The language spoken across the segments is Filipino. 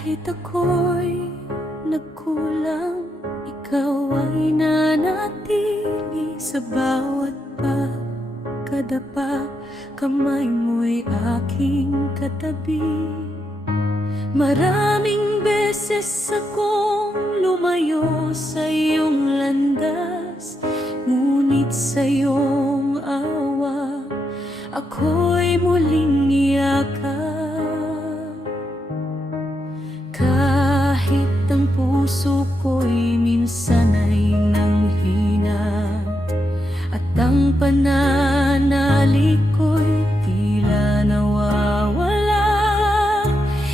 Kahit ako'y nagkulang, ikaw ay nanatili sa bawat pagkadapa. Kamay mo'y aking katabi. Maraming beses akong lumayo sa iyong landas, ngunit sa iyong awa ako'y muling niyakap. Kahit ang puso ko'y minsan ay nanghina, at ang pananalig ko'y tila nawawala,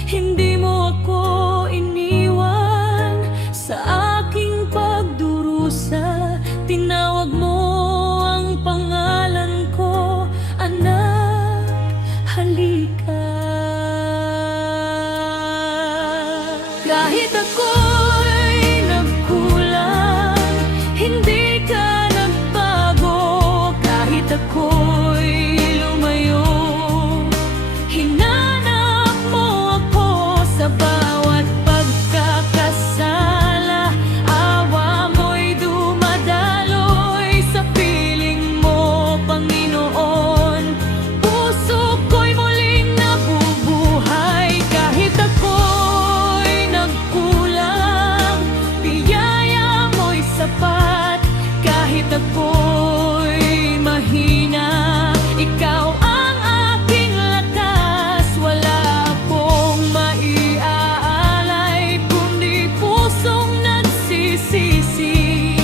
hindi mo ako iniwan sa aking pagdurusa. Tinawag mo ang pangalan ko, anak, halika. Kahit ako'y nagkulang, hindi ka nagbago. Kahit ako'y lumayo, hinanap mo ako sa bawat pagkakasala. Awa mo'y dumadaloy sa piling mo, Panginoon. Puso ko'y muling nabubuhay. Kahit ako'y nagkulang, biyaya mo'y sapat. Kahit ako'y mahina, ikaw ang aking lakas. Wala akong maiaalay kundi pusong nagsisisi.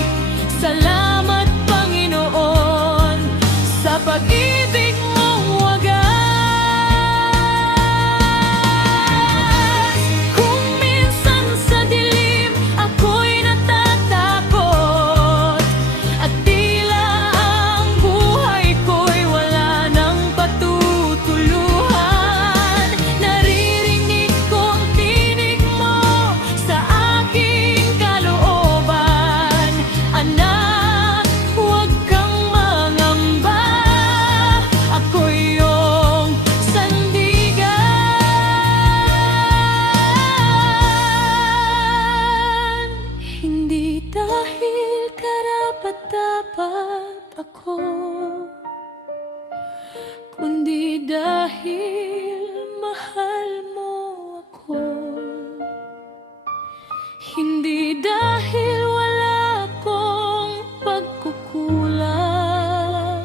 Salamat, Panginoon, sa pag-ibig mong wagas. Kung minsan sa dilim ako'y natatakot, at tila ang buhay ko'y wala nang patutuluhan, naririnig ko ang tinig mo sa aking kalooban. Anak, huwag kang mangamba, ako'y iyong sandigan. Hindi dahil karapat-dapat ako, kundi dahil mahal mo ako. Hindi dahil wala akong pagkukulang,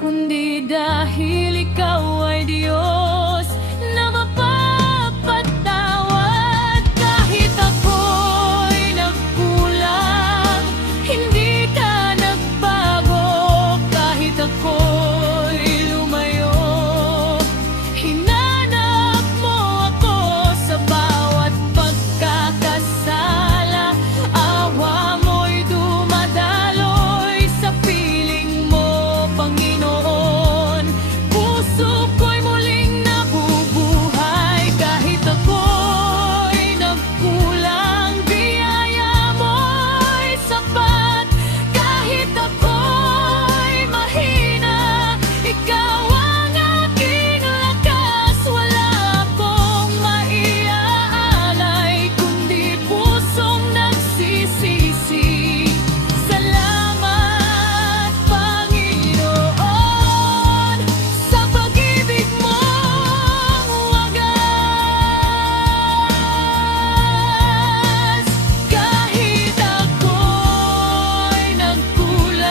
kundi dahil ikaw ay Diyos na mapapatawad. Kahit ako'y nagkulang, hindi ka nagbago. Kahit ako'y lumayo, hinanap mo ako sa bawat pagkakasala. Awa mo'y dumadaloy sa piling mo, Panginoon. Puso ko'y muling nabubuhay. Kahit ako'y nagkulang, biyaya mo'y sapat. Kahit ako'y mahina, ikaw ang aking lakas. Wala akong maiaalay kundi pusong nagsisisi. Salamat, Panginoon, sa pag-ibig mong wagas. Kahit ako'y nagkulang,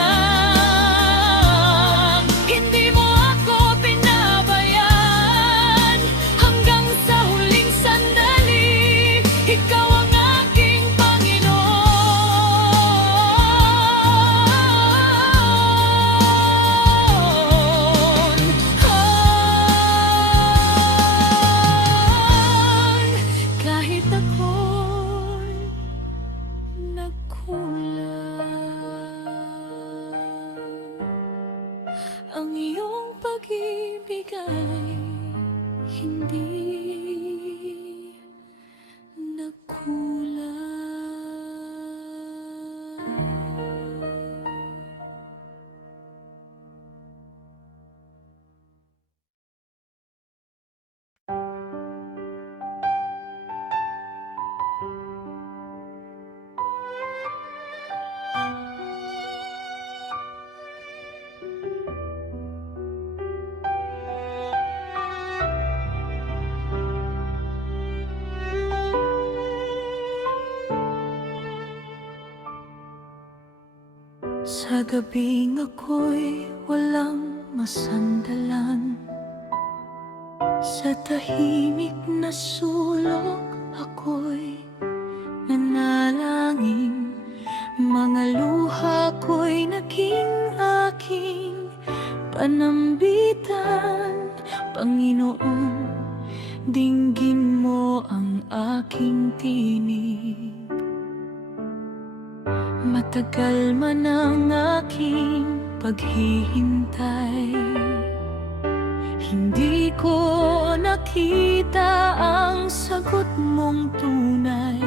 hindi mo ako pinabayaan. Hanggang sa huling sandali, ikaw ang aking Panginoon. Kahit ako'y nagkulang, ang iyong pag-ibig ay hindi nagkulang. Sa gabing ako'y walang masandalan, sa tahimik na sulok ako'y nanalangin. Mga luha ko'y naging aking panambitan. Panginoon, dinggin mo ang aking tinig. Matagal man ang aking paghihintay, hindi ko nakita ang sagot mong tunay.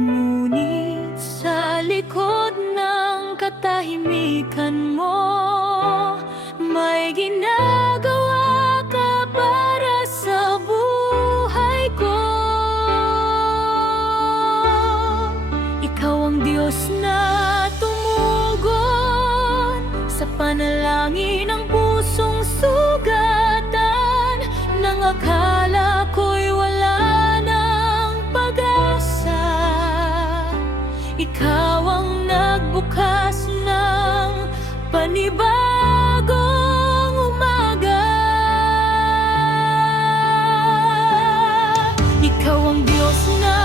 Ngunit sa likod ng katahimikan mo, may ginagawa ka para sa buhay ko. Ikaw ang Diyos na tumugon sa panalangin ng pusong sugatan, nang akala ko'y wala ng pag-asa. Ikaw ang nagbukas ng panibagong umaga. Ikaw ang Diyos na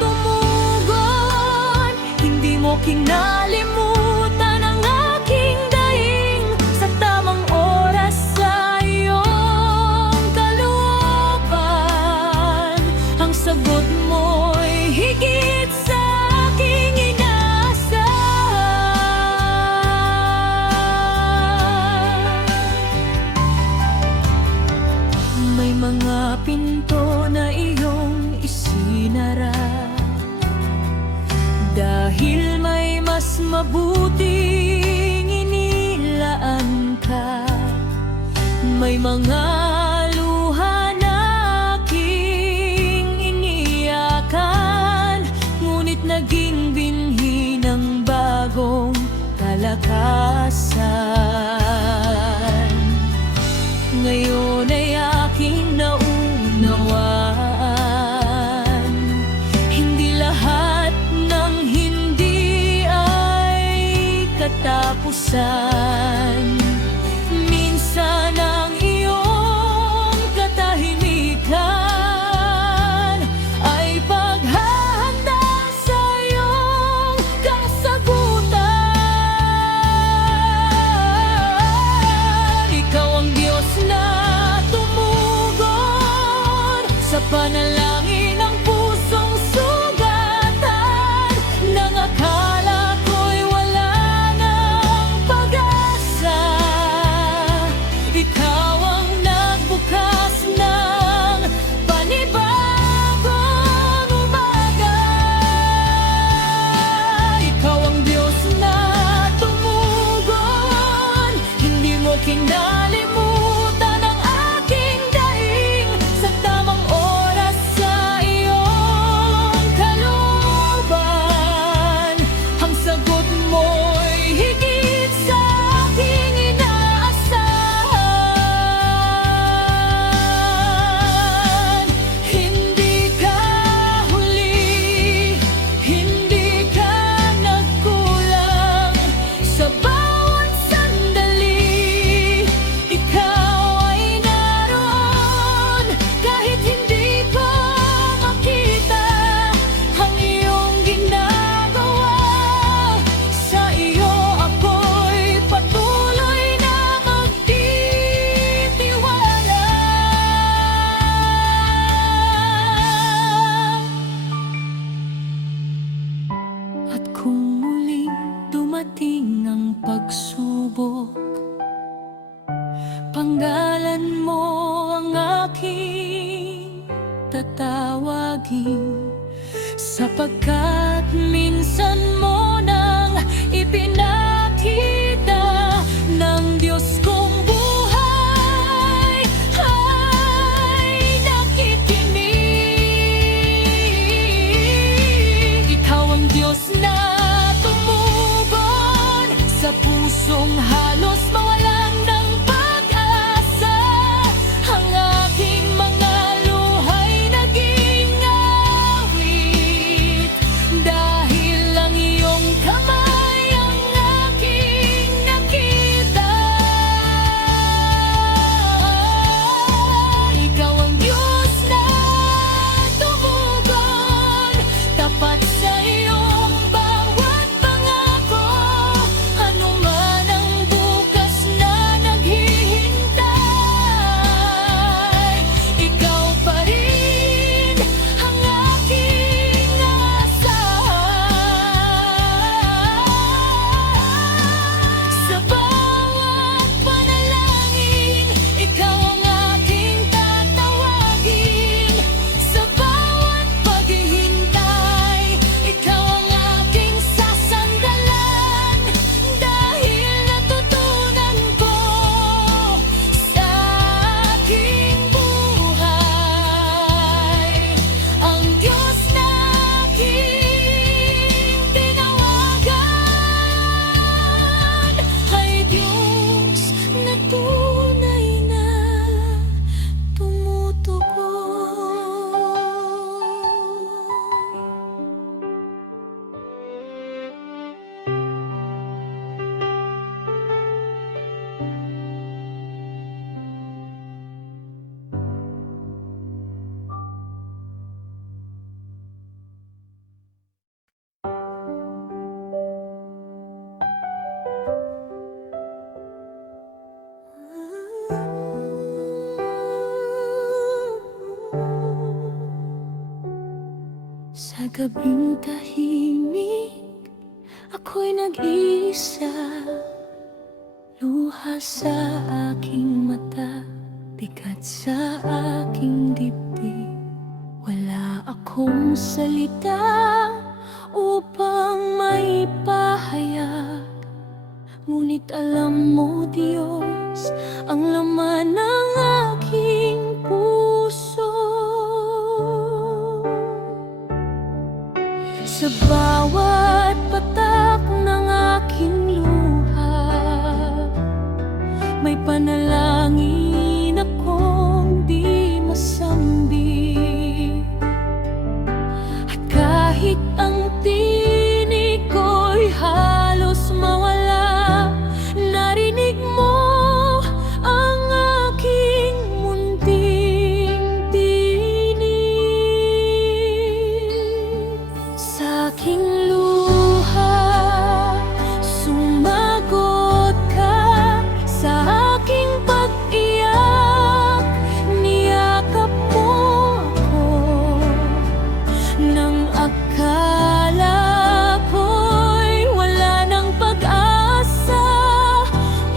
tumugon, hindi mo kinalimutan ang aking daing. Sa tamang oras sa iyong kalooban, ang sagot mo'y higit sa aking inaasahan. May mga pinto na iyong isinara, dahil may mas mabuting inilaan ka. May mga luha na aking iniyakan, ngunit naging binhi ng bagong kalakasan. Ngayon ay aking naunawaan, hindi lahat ng hindi ay katapusan. Minsan ang iyong katahimikan ay paghahanda sa iyong kasagutan. Ikaw ang Diyos na tumugon sa panalangin ng pusong sugatan, nang akala ko'y wala ng pag-asa. Ikaw ang nagbukas ng panibagong umaga. Ikaw ang Diyos na tumugon, hindi mo kinalimutan ang aking daing. Sa tamang oras sa iyong kalooban, ang sagot mo'y higit sa aking inaasahan. Hindi ka huli, hindi ka nagkulang. Sa bawat sandali, ikaw ay naroon. Kahit hindi ko makita ang iyong ginagawa, sa iyo ako'y patuloy na magtitiwala. At kung muling dumating ang pagsubok, panggalan mo ang aking tatawagin, sapagkat minsan mo nang ipinakita ng Diyos kong buhay ay nakikinig. Ikaw ang Diyos na tumugon sa pusong halos mawalan ng pag-asa. Ang aking mga luhay naging awit, dahil gabing tahimik, ako'y nag-iisa. Luha sa aking mata, bigat sa aking dibdib. Wala akong salita upang maipahayag, ngunit alam mo, Diyos, ang laman ng aking puso. Sa bawat patak ng aking luha, may panalangin akong di masambi. At kahit ang tinig ko'y halos mawala, narinig mo ang aking munting tinig. Sa aking luha, sumagot ka. Sa aking pag-iyak, niyakap mo ako. Nang akala ko'y wala ng pag-asa,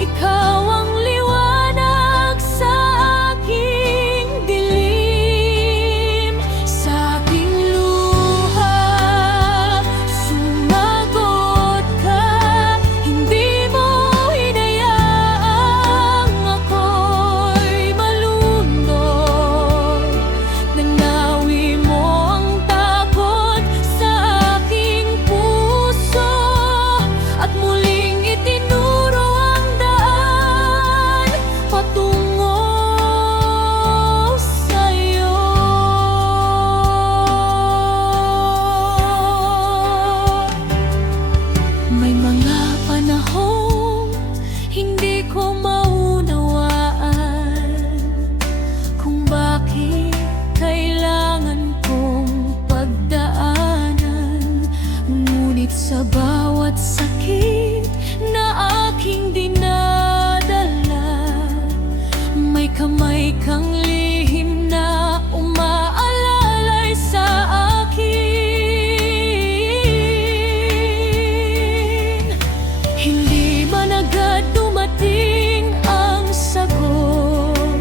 ikaw ang liwanag sa aking dilim. Sa aking luha, sumagot ka. Hindi mo hinayaang ako'y malunod. Nanawi mo ang takot sa aking puso, at muling itinuro ang daan patungo sa'yo. May mga panahong hindi ko maunawaan kung bakit kailangan kong pagdaanan, ngunit sa bawat sakit na aking dinadala, may kamay kang lihim na umaalalay sa akin. Hindi man agad dumating ang sagot,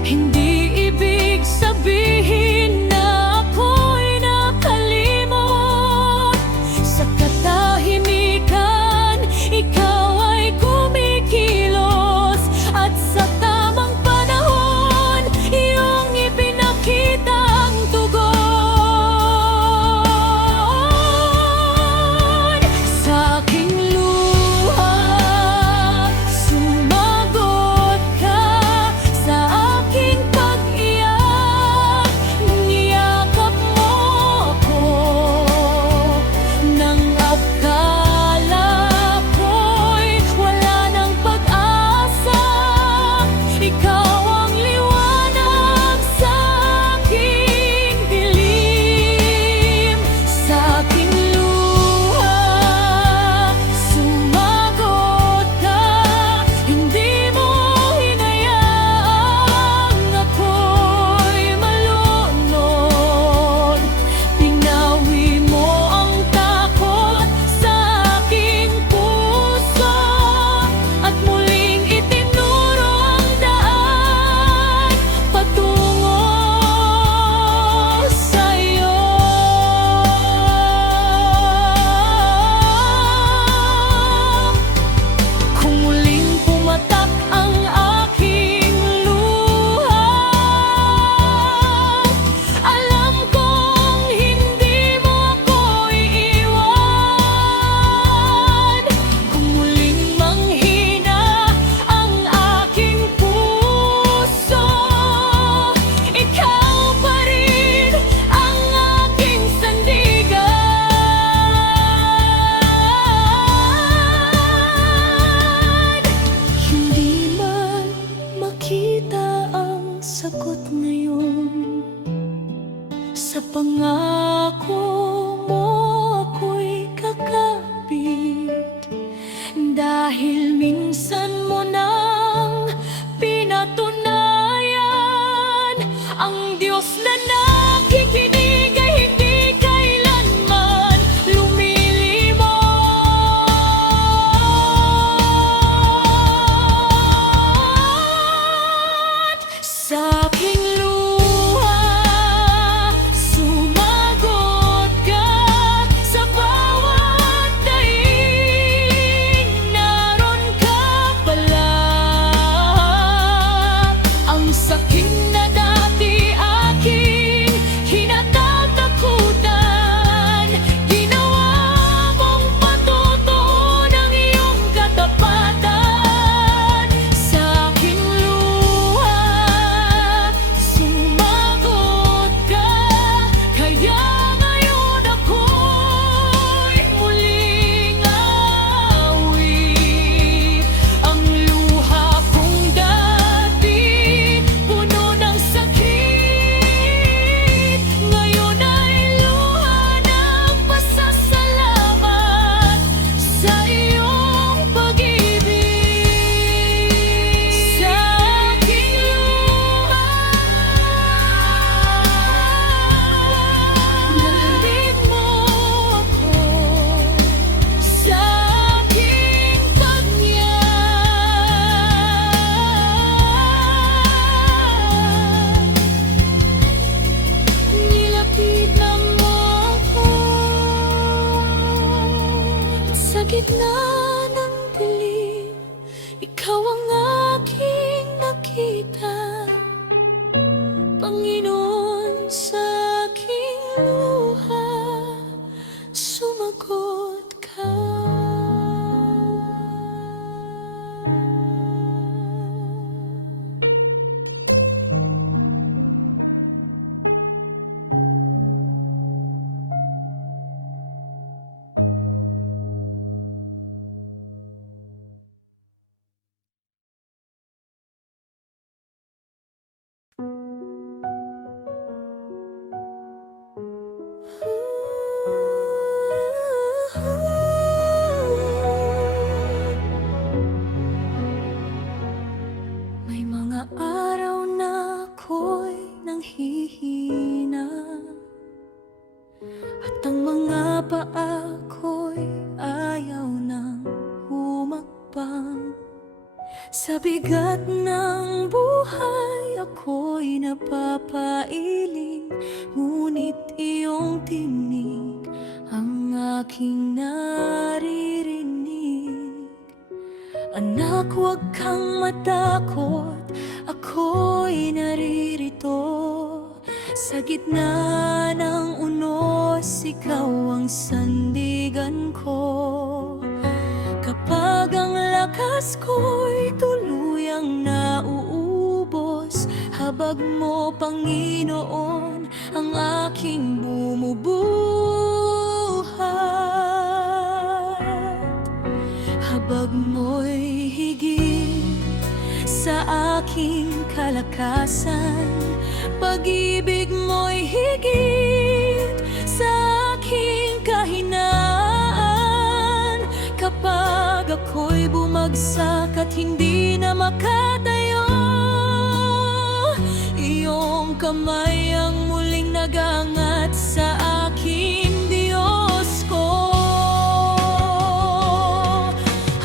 hindi ibig sabihin na ako'y nakalimot. Sa katahimikan, ikaw ay kumikilos, at sa tamang panahon, iyong ipinakita ang tugon. Sa aking luha, sumagot ka. Sa aking pag-iyak, niyakap mo ako. Nang akala ko'y wala ng pag-asa, ikaw ang liwanag sa aking dilim. Sa aking luha, sumagot ka. Hindi mo hinayaang ako'y malunod. Pinawi mo ang takot sa aking puso, at muling itinuro ang daan patungo sa'yo. Kung muling pumatak ang aking luha, alam kong hindi mo ako iiwan. Kung muling manghina ang aking puso, ikaw pa rin ang aking sandigan. Hindi man makita ang sagot ngayon, sa pangako mo ako'y kakapit, dahil minsan mo nang pinatunayan ang Diyos na nakikinig ay sa aking luha. Sumagot ka sa bawat daing, naroon ka pala. Ang sakit na dati aking kinatatakutan, ginawa mong patutuo ng iyong katapatan. Sa aking luha, sumagot ka, kaya ngayon ako'y muling awi. Ang luha kong dati puno ng sakit, ngayon ay luha ng pasasalamat sa iyong pag-ibig. Sa aking luha, narinig mo ako sa aking pagniyak. Nilapitan mo ako at sa gitna ng dilim, ikaw ang aking nakita. Panginoon, sa aking luha, sumagot ka. May mga araw na ako'y nanghihina, at ang mga paa ko'y ayaw nang humakbang. Sa bigat ng buhay ako'y napapailing, ngunit iyong tinig ang aking naririnig. Anak, huwag kang matakot, ako'y naririto. Sa gitna ng unos, ikaw ang sandigan ko. Kapag ang lakas ko'y tuluyang nauubos, habag mo, Panginoon, ang aking bumubuhat. Habag mo'y higit sa aking kalakasan, pag-ibig mo'y higit sa aking kahinaan. Kapag ako'y bumagsak at hindi na makatayo, iyong kamay ang muling nag-aangat sa aking Diyos ko.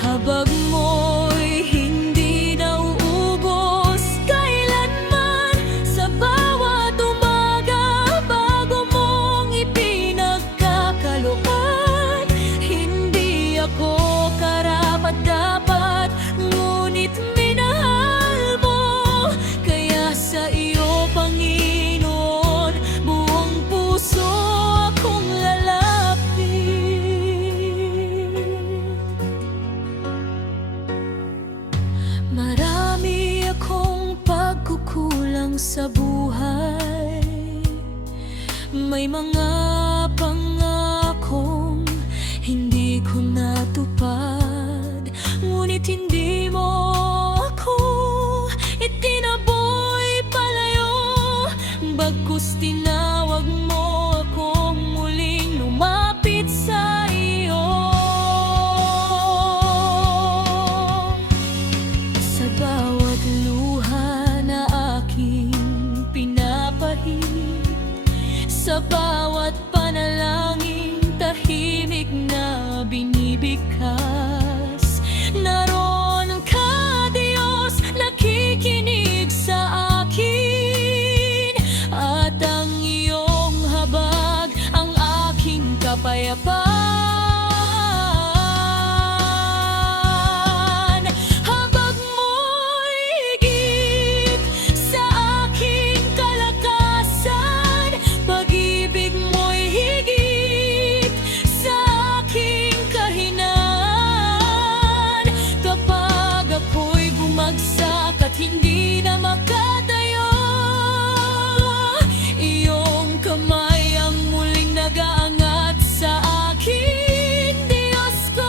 Habag mo'y hindi nauubos kailanman, sa bawat umaga bago mong ipinagkakaluan. Hindi ako karapat-dapat, ngunit minahal mo, kaya sa iyo, Panginoon, buong puso akong lalapit. Marami akong pagkukulang sa buhay, may mga pangakong hindi ko natupad, ngunit hindi mo ako itinaboy palayo. Bagkus tinawag mo akong muling lumapit sa iyo. Sa bawat luha na aking pinapahid, sa bawat panalangin tahimik na binibigkas, naroon ka, Diyos, nakikinig sa akin. kadapaan. Habag mo'y higit sa aking kalakasan, pag-ibig mo'y higit sa aking kahinaan. Kapag ako'y bumagsak at hindi na makatayo, iyong kamay ang muling nag-aangat sa akin, Diyos ko.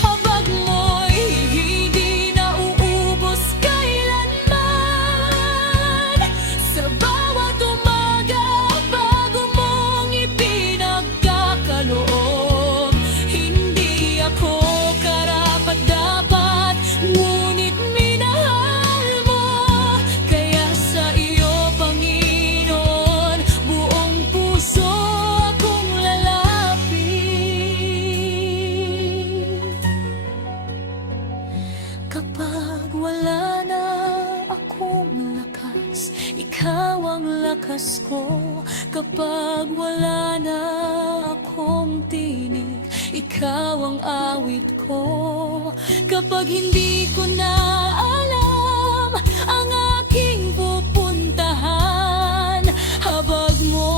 Habag mo'y hindi na uubos kailanman, sa bawat umaga bago mong ipinagkakaloob. Hindi ako karapat-dapat, ngunit minahal mo. Kaya sa iyo, Panginoon, buong puso akong lalapit. Kapag wala na akong lakas, ikaw ang lakas ko. Kapag wala na akong tinig, ikaw ang awit ko. Kapag hindi ko na alam ang aking pupuntahan, habag mo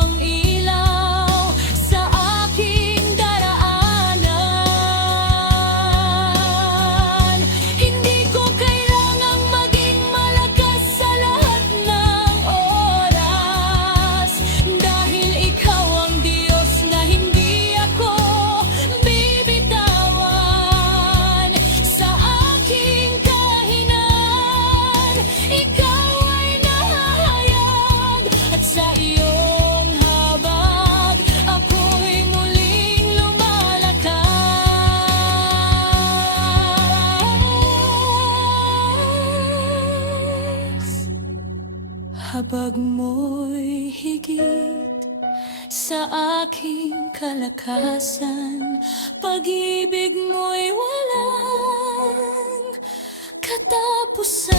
ang ilaw sa aking daraanan. Hindi ko kailangang maging malakas sa lahat ng oras, dahil ikaw ang Diyos na hindi ako bibitawan. Sa aking kahinaan, ikaw ay nahahayag, at sa iyong habag ako'y muling lumalakas. Habag mo'y higit sa aking kalakasan, pag-ibig mo'y walang katapusan.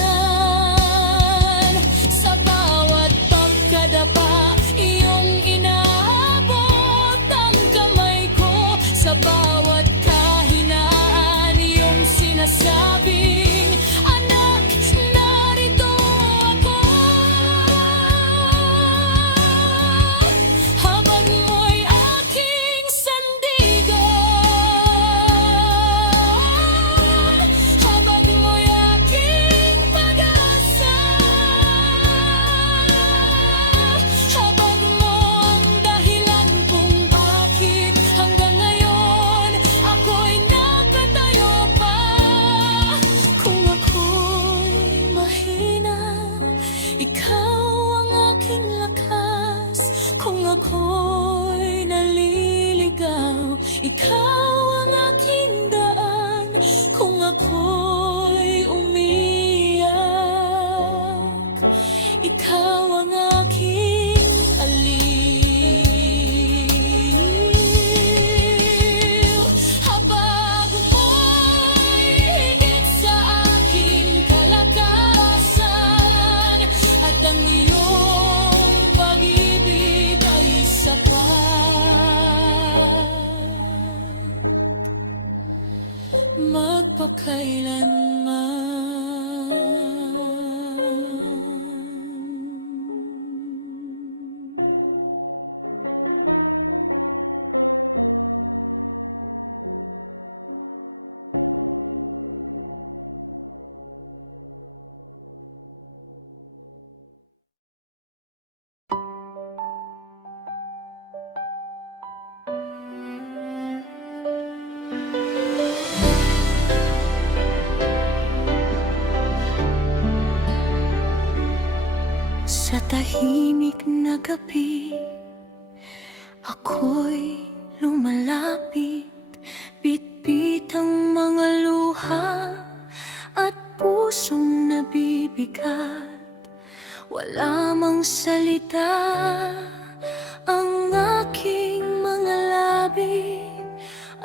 Sa bawat pagkadapa, iyong inaabot ang kamay ko. Sa bawat kahinaan, iyong sinasabing, anak, narito ako. Habag mo'y aking sandigan, habag mo'y aking pag-asa, habag mo ang dahilan kung bakit hanggang ngayon ako'y nakatayo pa. Kung ako'y mahina, ikaw ang aking lakas. Kung ako'y naliligaw, ikaw ang aking daan. Kung ako'y umiyak, ikaw ang aking aliw. Habag mo'y higit sa aking kalakasan, at ang iyong pag-ibig ay sapat, Sa tahimik na gabi, ako'y lumalapit, bitbit ang mga luha at pusong nabibigat. Wala mang salita ang aking mga labi.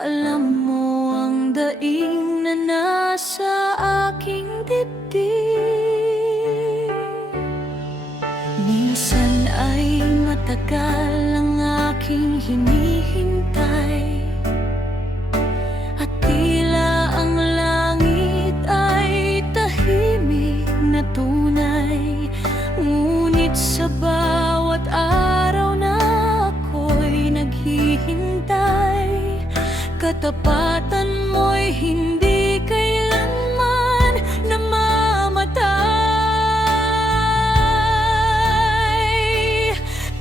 Alam mo ang daing na nasa aking dibdib. Minsan ay matagal ang aking hinihintay, at tila ang langit ay tahimik na tunay. Ngunit sa bawat araw na ako'y naghihintay, katapatan mo'y hindi kailanman namamatay.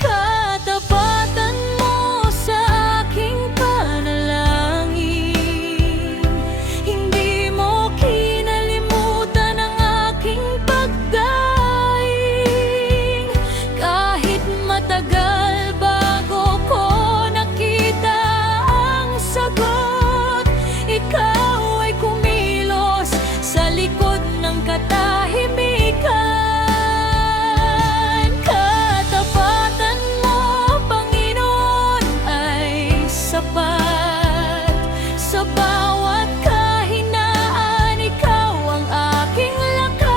Katapatan mo sa aking panalangin, hindi mo kinalimutan ang aking pagdaing. Kahit matagal bago ko nakita ang sagot, ikaw ay kumilos sa likod ng katahimikan. Katapatan mo, Panginoon, ay sapat. Sa bawat kahinaan, ikaw ang aking lakas.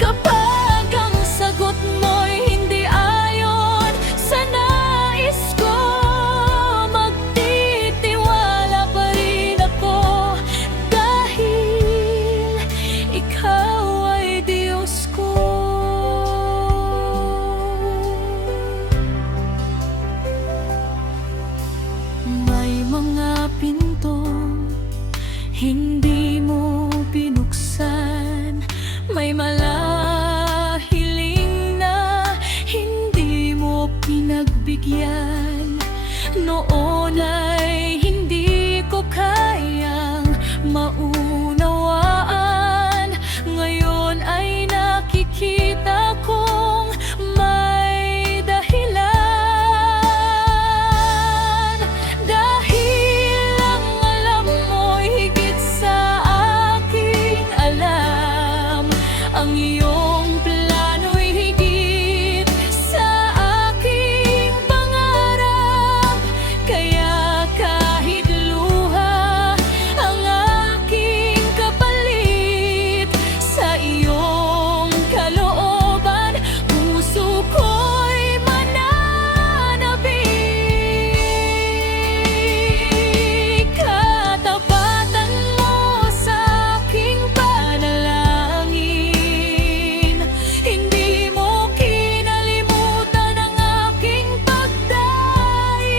Kapag ang sagot mo'y hindi ayon sa nais ko, magtitiwala pa rin ako, dahil ikaw ay Diyos ko. May mga pintong hindi mo binuksan, may malahiling na hindi mo pinagbigyan. Noon ay hindi ko kayang maunawaan, ngayon ay nakikita kong may dahilan. Dahil ang alam mo'y higit sa aking alam, ang iyong plano'y higit sa aking pangarap. Kaya kahit luha ang aking kapalit, sa iyong kalooban puso ko'y mananabik. Katapatan mo sa aking panalangin, hindi mo kinalimutan ang aking pagdaing.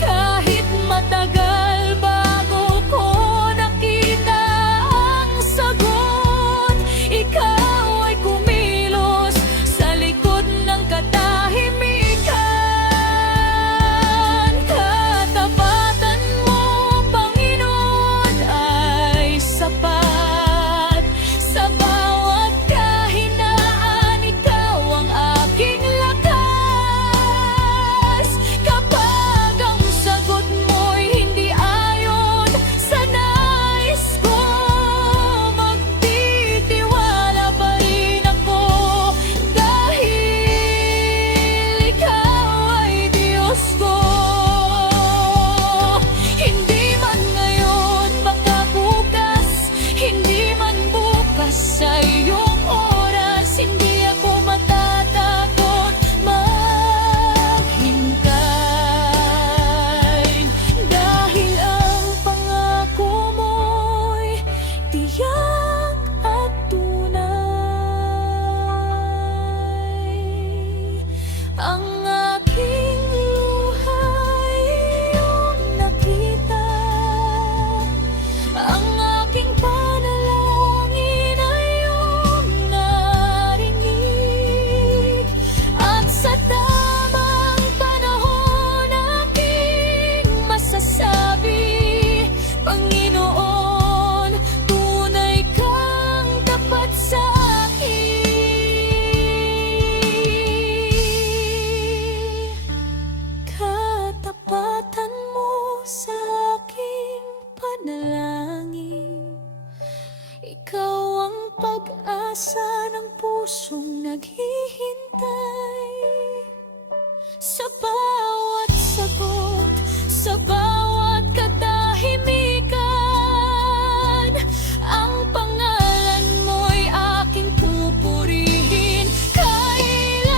Kahit matagal bago ko nakita ang sagot, ikaw ay kumilos sa likod ng katahimikan. Katapatan mo, Panginoon, ay sapat. Sa bawat kahinaan, ikaw ang aking lakas. Kapag ang sagot mo'y hindi ayon sa nais ko, magtitiwala pa rin ako, dahil ikaw ay Diyos ko. Hindi man ngayon, baka bukas, hindi man bukas sa iyong oras, hindi ako matatakot maghintay. Dahil ang pangako mo'y tiyak at tunay. Ang aking luha'y iyong nakita, ang aking panalangin ay iyong narinig, at sa tamang panahon aking masasabi, Panginoon, tunay kang tapat sa akin. Katapatan mo sa aking panalangin, ikaw ang pag-asa ng pusong naghihintay. Sa bawat sagot, sa bawat katahimikan, ang pangalan mo'y aking pupurihin. Kailanman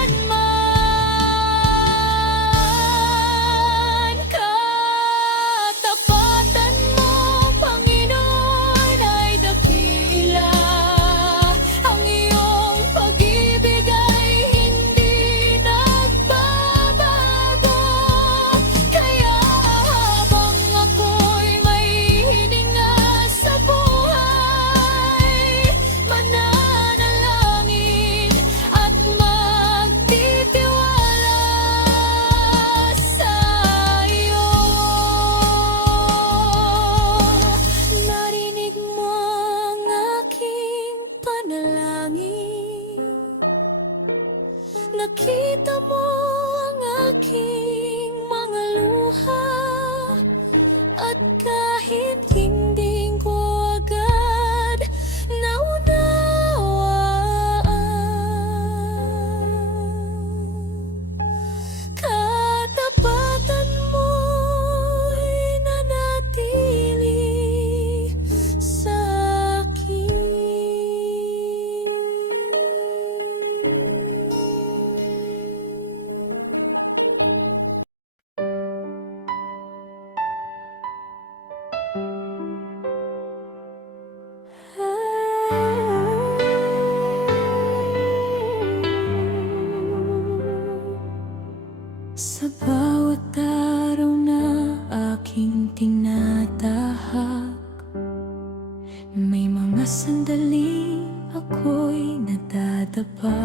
mga sandaling ako'y nadadapa,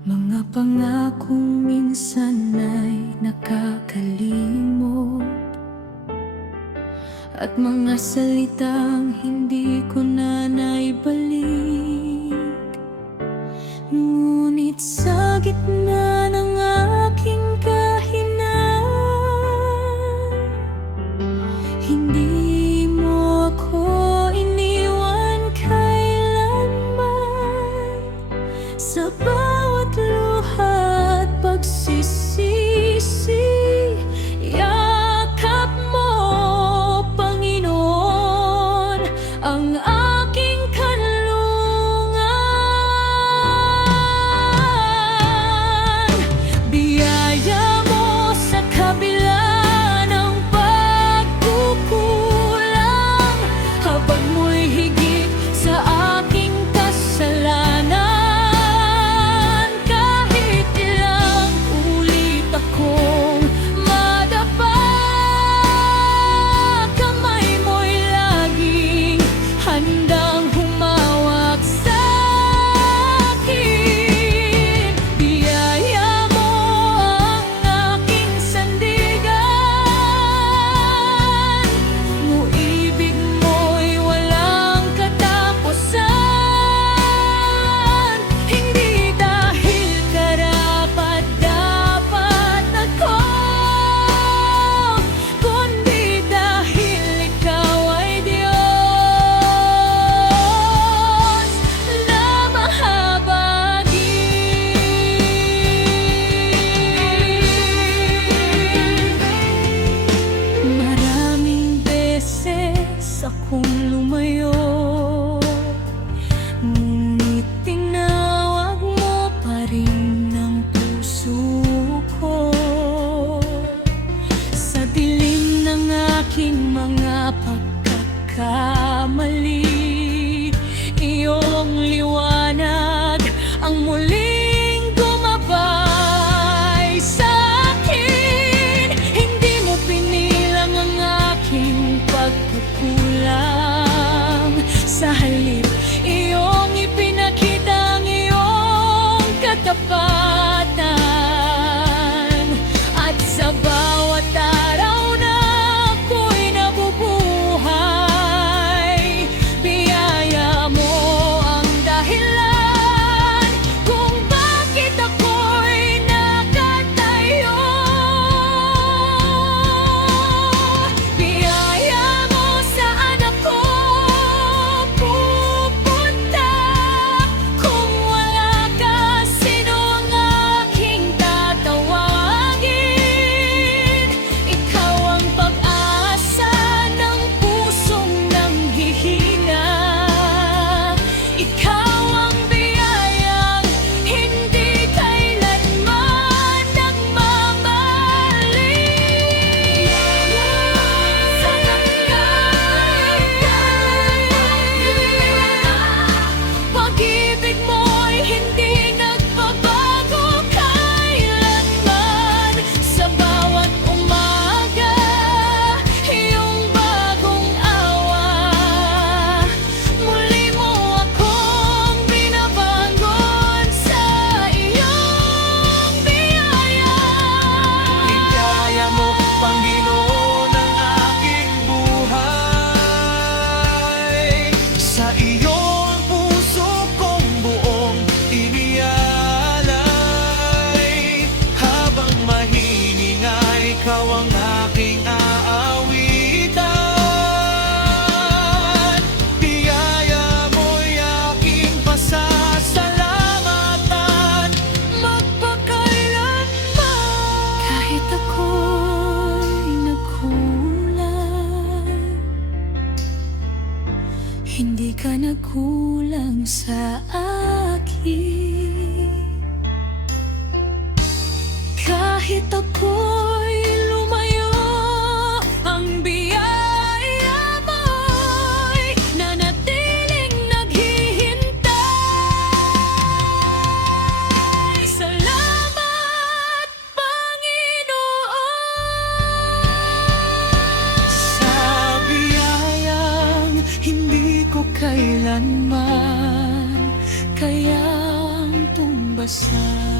mga pangakong minsan ay nakakalimot, at mga salitang hindi ko na naibalik. Ngunit sa gitna ng aking kahinaan, hindi mo ako iniwan kailanman. Sa bawat luha at pagsisisi, yakap mo, Panginoon, ang aking kanlungan. Biyaya mo sa kabila ng pagkukulang, habang mo'y higit sa aking kasalanan. Kahit ilang ulit akong madapa, kamay mo'y laging handang humawak sa akin. Biyaya mo ang aking sandigan, ibig mo'y walang katapusan. Hindi dahil karapat-dapat ako, kundi dahil ikaw ay Diyos na mahabagin. Maraming beses akong lumayo, ngunit tinawag mo pa rin ang puso ko. Sa dilim ng aking mga pagkakamali, iyong liwanag ang muling gumabay sa akin. Hindi mo pinilang ang aking pagkukulang, sa halip iyong ipinakita ang iyong katapatan. At sa bawat araw na ako'y nabubuhay, biyaya mo ang dahilan kung bakit ako'y nakatayo. Biyaya mo saan ako pupunta, kung wala ka, sino ang aking tatawagin? Ikaw ang pag-asa ng pusong nanghihinga, ikaw ang biyayang hindi kailanman nagmamali. Pag-ibig mo'y hindi nagbabago kailanman. Sa bawat umaga, iyong bagong awa, muli mo akong binabangon sa iyong biyaya. Ikaya mo, Panginoon, ang aking buhay. Sa iyo ang puso kong buong inialay. Habang mahiningay, ikaw ang aking aawitan. Biyaya mo'y aking pasasalamatan magpakailanman. Kahit ako'y nagkulang, hindi ka nagkulang sa akin. Kahit ako'y lumayo, ang biyaya mo'y nanatiling naghihintay. Salamat, Panginoon. Sa biyayang kailanman kayang tumbasan.